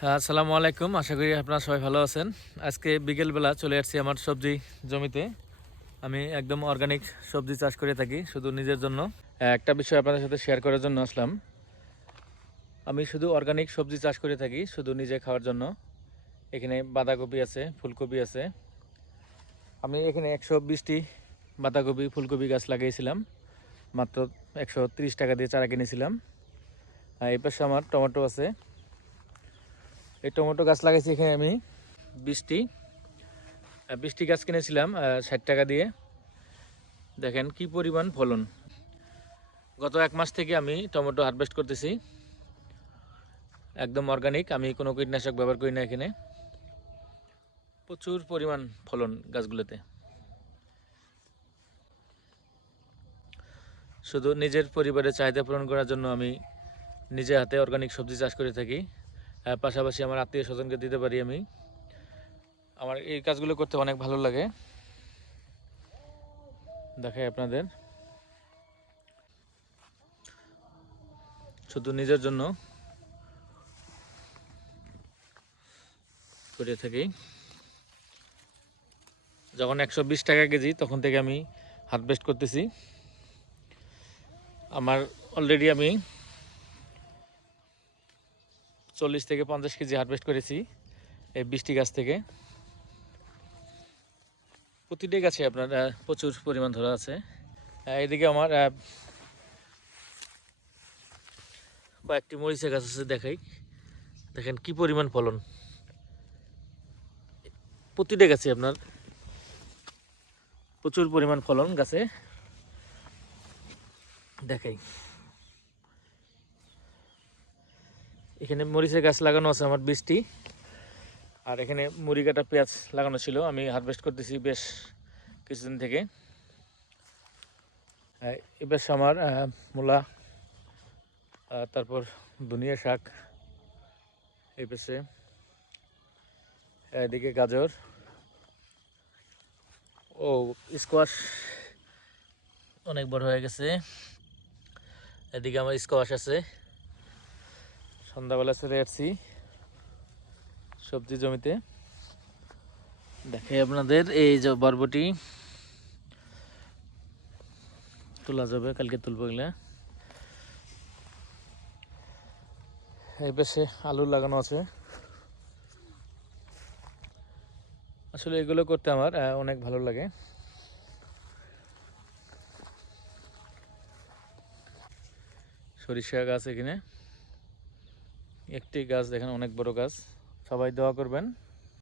আসসালামু আলাইকুম, আশা করি আপনারা সবাই ভালো আছেন। আজকে বিকেলবেলা চলে আসছি আমার সবজি জমিতে। আমি একদম অর্গানিক সবজি চাষ করে থাকি শুধু নিজের জন্য। একটা বিষয় আপনাদের সাথে শেয়ার করার জন্য আসলাম। আমি শুধু অর্গানিক সবজি চাষ করে থাকি শুধু নিজে খাওয়ার জন্য। এখানে বাঁধাকপি আছে, ফুলকপি আছে। আমি এখানে 120টি বাঁধাকপি ফুলকপি গাছ লাগিয়েছিলাম, মাত্র 130 টাকা দিয়ে চারা কিনেছিলাম। এই পাশে আমার টমেটো আছে। এই টমেটো গাছ লাগাইছি এখানে আমি 20টি 20টি গাছ কিনেছিলাম 60 টাকা দিয়ে। দেখেন কি পরিমাণ ফলন। গত 1 মাস থেকে আমি টমেটো হারভেস্ট করতেছি, একদম অর্গানিক। আমি কোনো কীটনাশক ব্যবহার করি না। এখানে প্রচুর পরিমাণ ফলন গাছগুলোতে। শুধু নিজের পরিবারের চাহিদা পূরণ করার জন্য আমি নিজে হাতে অর্গানিক সবজি চাষ করে থাকি। পাশাপাশি আমার আত্মীয় স্বজনকে দিতে পারি আমি। আমার এই কাজগুলো করতে অনেক ভালো লাগে। দেখাই আপনাদের, শুধু নিজের জন্য করে থাকি। যখন 120 টাকা কেজি তখন থেকে আমি হারভেস্ট করতেছি। আমার অলরেডি আমি 40 থেকে 50 কেজি হারভেস্ট করেছি এই 20টি গাছ থেকে। প্রতিটি গাছে আপনার প্রচুর পরিমাণ ধরা আছে। এদিকে আমার কয়েকটি মরিচের গাছ আছে, দেখাই। দেখেন কি পরিমাণ ফলন প্রতিটা গাছে, আপনার প্রচুর পরিমাণ ফলন গাছে। দেখাই, এখানে মরিচের গাছ লাগানো আছে আমার 20টি। আর এখানে মুড়ি কাটা পেঁয়াজ লাগানো ছিল, আমি হারভেস্ট করতেছি বেশ কিছুদিন থেকে। এবার আমার মূলা, তারপর ধনিয়া শাক, এই পাশে এদিকে গাজর ও স্কোয়াশ অনেক বড় হয়ে গেছে। এদিকে আমার স্কোয়াশ আছে। সন্ধ্যাবেলা চলে আসছি সবজি জমিতে। দেখে আপনাদের এই যে বরবটি তোলা যাবে, কালকে তুলবো এগুলা। এই পাশে আলু লাগানো আছে। আসলে এগুলো করতে আমার অনেক ভালো লাগে। সরিষা গাছ এখানে একটি গাছ, দেখেন অনেক বড় গাছ। সবাই দোয়া করবেন।